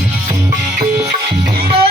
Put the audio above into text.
Oh